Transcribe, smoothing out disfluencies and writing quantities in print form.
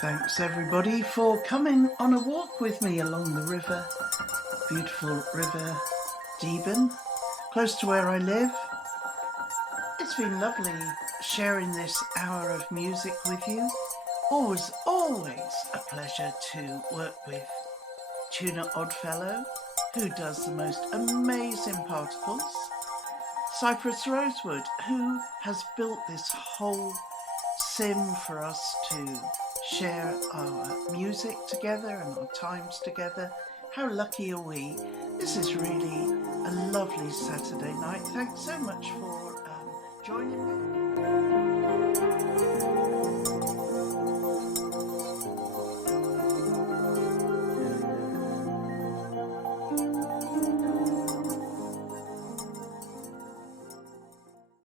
Thanks everybody for coming on a walk with me along the river, beautiful river Deben, close to where I live. It's been lovely sharing this hour of music with you. Always a pleasure to work with Tuna Oddfellow, who does the most amazing particles. Cypress Rosewood, who has built this whole sim for us to share our music together and our times together. How lucky are we? This is really a lovely Saturday night. Thanks so much for joining me.